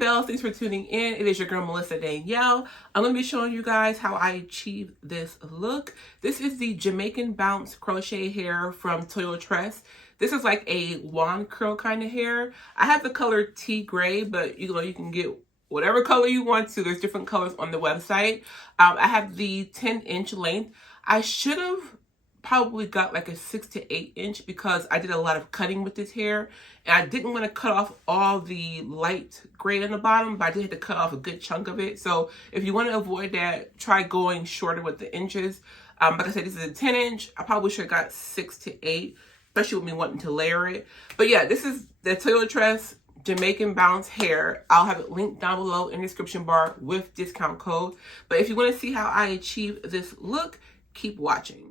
bells, thanks for tuning in. It is your girl Melissa Danielle. I'm going to be showing you guys how I achieved this look. This is the Jamaican bounce crochet hair from Toyotress. This is like a wand curl kind of hair. I have the color tea gray, but you can get whatever color you want to. There's different colors on the website. I have the 10-inch length. I should have probably got like a 6 to 8 inch because I did a lot of cutting with this hair and I didn't want to cut off all the light gray on the bottom, but I did have to cut off a good chunk of it. So if you want to avoid that, try going shorter with the inches. Like I said, this is a 10-inch. I probably should have got 6 to 8, especially with me wanting to layer it. But yeah, this is the Toyotress Jamaican bounce hair. I'll have it linked down below in the description bar with discount code. But if you want to see how I achieve this look, keep watching.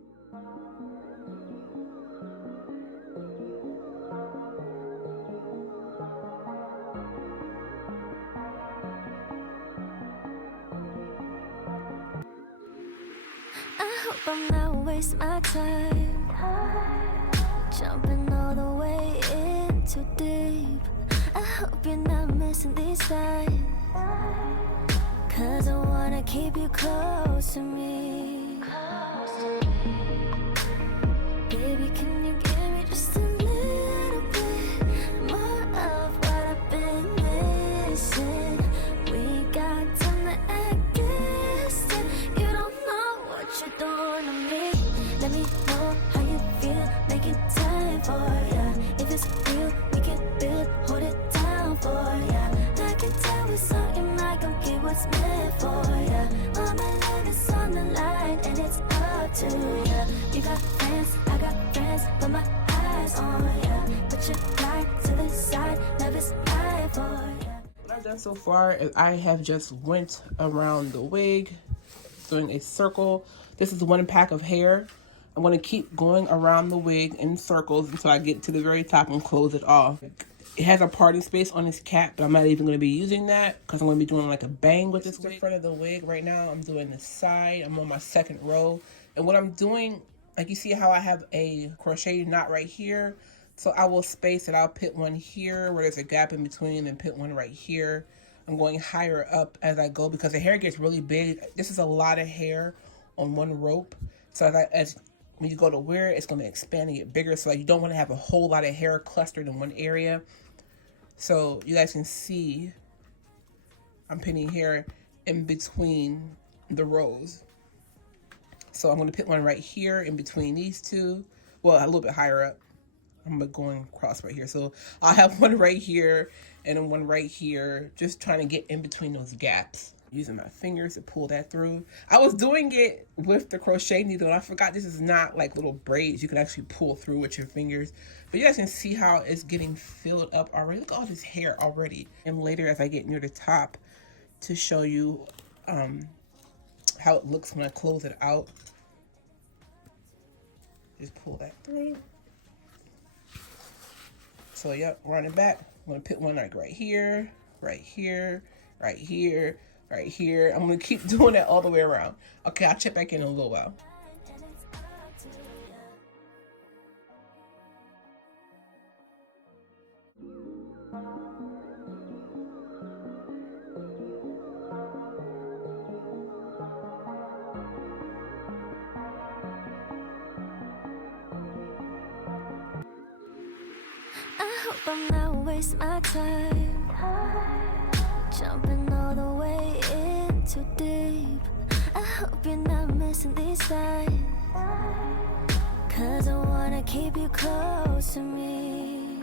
I'm not waste my time jumping all the way in too deep. I hope you're not missing these signs, 'cause I wanna keep you close to me. Baby, can you give me just a little bit more of what I've been missing? We got time to act distant. You don't know what you're doing to me. Let me know how you feel, making time for ya. If it's real, we can build, hold it down for ya. I can tell with something like I'm get what's meant for ya. All my love is on the line and it's up to ya. You got friends, I got friends, but my eyes on ya. Put your back to the side, love is right for ya. What I've done so far is I have just went around the wig, doing a circle. This is 1 pack of hair. I'm going to keep going around the wig in circles until I get to the very top and close it off. It has a parting space on this cap, but I'm not even going to be using that because I'm going to be doing like a bang with this wig. In front of the wig right now, I'm doing the side. I'm on my 2nd row. And what I'm doing, like you see how I have a crochet knot right here. So I will space it. I'll put one here where there's a gap in between and put one right here. I'm going higher up as I go because the hair gets really big. This is a lot of hair on one rope. So as when you go to wear it, it's going to expand and get bigger. So like, you don't want to have a whole lot of hair clustered in one area. So you guys can see I'm pinning hair in between the rows. So I'm going to put one right here in between these two. Well, a little bit higher up. I'm going across right here. So I'll have one right here and then one right here, just trying to get in between those gaps. Using my fingers to pull that through. I was doing it with the crochet needle and I forgot this is not like little braids you can actually pull through with your fingers. But you guys can see how it's getting filled up already. Look at all this hair already. And later as I get near the top to show you how it looks when I close it out. Just pull that through. So yep, running back. I'm gonna put one like right here, right here, right here, right here. I'm gonna keep doing that all the way around. Okay, I'll check back in a little while. I hope I'm not waste my time jumping all the way in too deep. I hope you're not missing these signs, 'cause I wanna keep you close to me.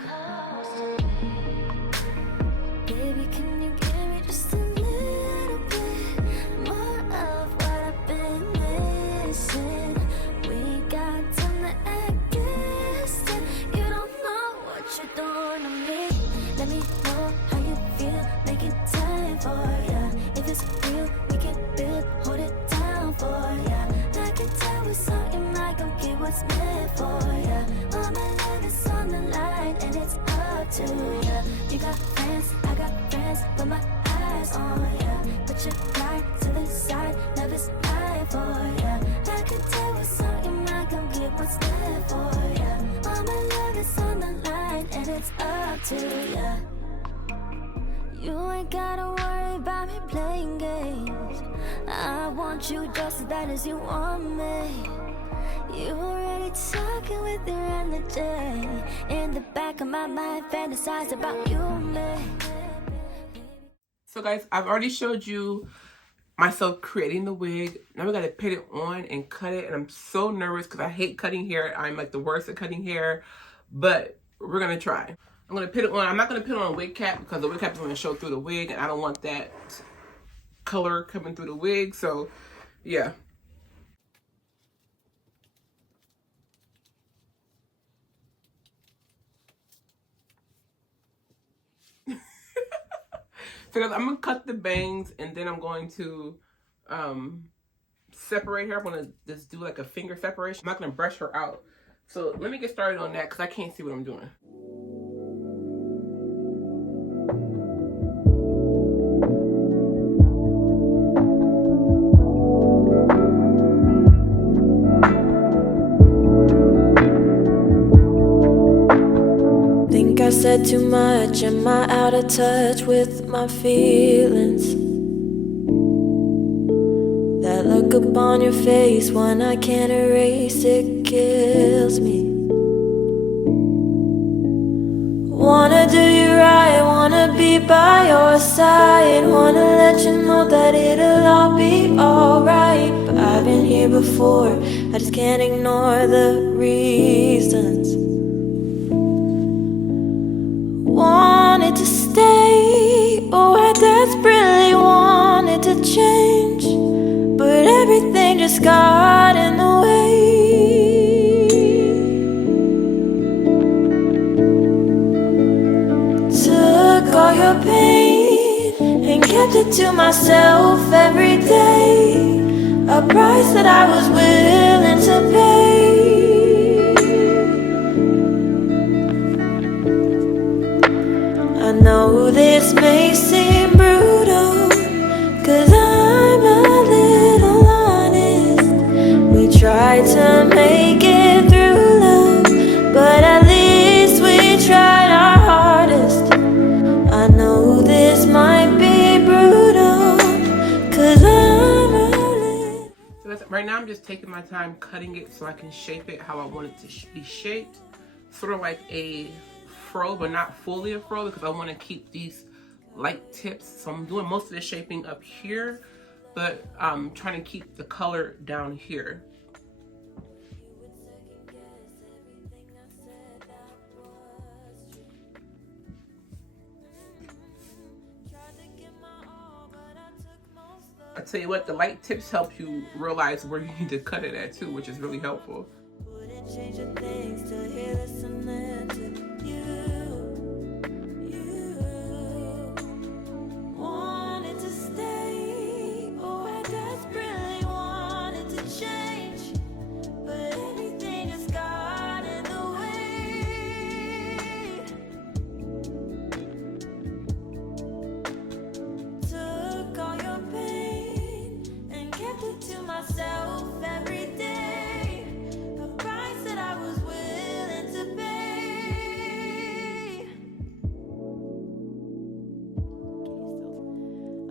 Baby, can you give me just a little bit more of what I've been missing? We got time to act distant. You don't know what you're doing to me. Let me know how you feel, making time for ya. If it's real, we can build, hold it down for ya. I can tell with something like I'm get what's meant for ya. All my love is on the line and it's up to ya. You got friends, I got friends, but my eyes on ya. Put your back to the side, love is right for ya. I can tell with something like I'm get what's meant for ya. All my love is on the line and it's up to ya. You ain't gotta worry about me playing games. I want you just as bad as you want me. You already talking with your energy. In the back of my mind, fantasize about you and me. So guys, I've already showed you myself creating the wig. Now we gotta put it on and cut it, and I'm so nervous because I hate cutting hair. I'm like the worst at cutting hair, but we're gonna try. I'm gonna put it on. I'm not gonna put it on a wig cap because the wig cap is gonna show through the wig, and I don't want that color coming through the wig. So yeah. So guys, I'm gonna cut the bangs, and then I'm going to separate her. I'm gonna just do like a finger separation. I'm not gonna brush her out. So let me get started on that because I can't see what I'm doing. Think I said too much, am I out of touch with my feelings? That look upon your face, one I can't erase, it kills me. Wanna do you right, wanna be by your side, wanna let you know that it'll all be alright. But I've been here before, I just can't ignore the reasons. Wanted to stay, oh I desperately wanted to change, but everything just got in the way. Took all your pain and kept it to myself every day, a price that I was willing to pay. I know this may seem brutal, 'cause I'm a little honest. We tried to make it through love, but at least we tried our hardest. I know this might be brutal, 'cause I'm a little... So right now I'm just taking my time cutting it so I can shape it how I want it to be shaped. Sort of like a fro, but not fully a fro, because I want to keep these light tips. So I'm doing most of the shaping up here, but I'm trying to keep the color down here. I tell you what, the light tips help you realize where you need to cut it at too, which is really helpful. Wouldn't change a thing, still here listening to you. Wanted to stay, oh I desperately wanted to change, but everything just got in the way. Took all your pain and kept it to myself every day, a price that I was willing to pay.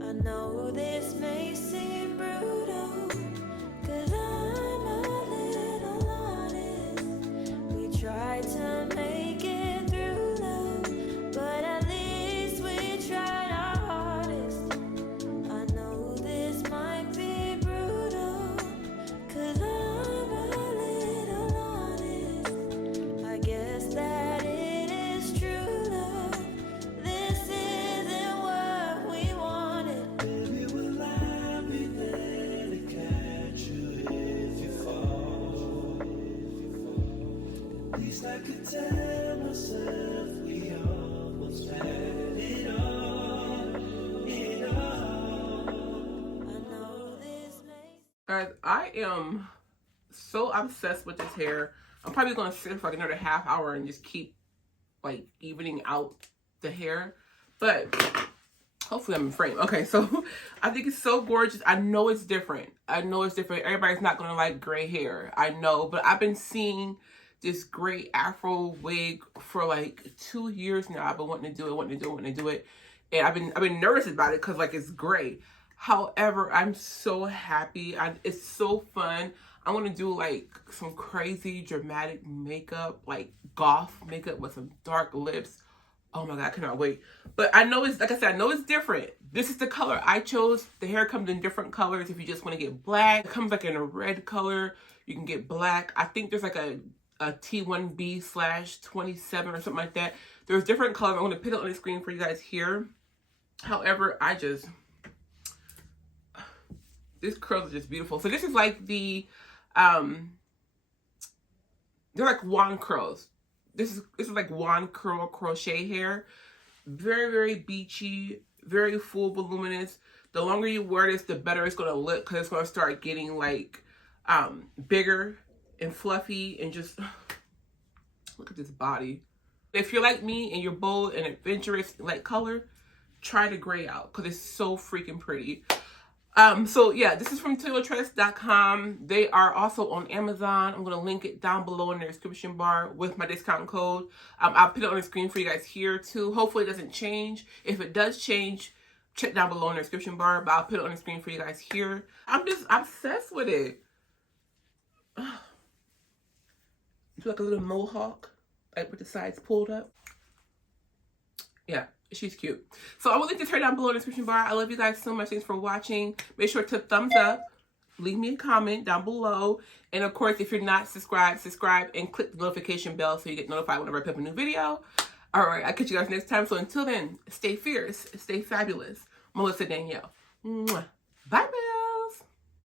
I know this may seem brutal, 'cause I'm a little honest. We tried to make it through love, but at least we tried our hardest. I know this might be brutal, 'cause I'm a little honest. I guess that it is true love. This isn't what we wanted. Baby, will I be there to catch you if you fall? At least I could tell myself we almost had it all, it all. I know this may... Guys, I am so obsessed with this hair. I'm probably gonna sit for like another half hour and just keep like evening out the hair, but hopefully I'm in frame. Okay, so I think it's so gorgeous. I know it's different. I know it's different. Everybody's not gonna like gray hair, I know, but I've been seeing this great afro wig for like 2 years now. I've been wanting to do it, and I've been nervous about it because like it's gray. However, I'm so happy. It's so fun. I want to do like some crazy dramatic makeup, like goth makeup with some dark lips. Oh my God, I cannot wait. But I know it's, like I said, I know it's different. This is the color I chose. The hair comes in different colors. If you just want to get black, it comes like in a red color. You can get black. I think there's like a T1B/27 or something like that. There's different colors. I'm going to put it on the screen for you guys here. However, this curls are just beautiful. So this is like the, they're like wand curls. This is like wand curl crochet hair. Very, very beachy, very full, voluminous. The longer you wear this, the better it's going to look because it's going to start getting like bigger and fluffy and just look at this body. If you're like me and you're bold and adventurous, like color, try the gray out because it's so freaking pretty. So yeah, this is from Toyotress.com. They are also on Amazon. I'm going to link it down below in the description bar with my discount code. I'll put it on the screen for you guys here too. Hopefully it doesn't change. If it does change, check down below in the description bar, but I'll put it on the screen for you guys here. I'm just obsessed with it. It's like a little mohawk, like with the sides pulled up. Yeah. She's cute. So I will link this her down below in the description bar. I love you guys so much. Thanks for watching. Make sure to thumbs up. Leave me a comment down below. And of course, if you're not subscribed, subscribe and click the notification bell so you get notified whenever I put up a new video. All right, I'll catch you guys next time. So until then, stay fierce, stay fabulous. Melissa Danielle. Bye, bye.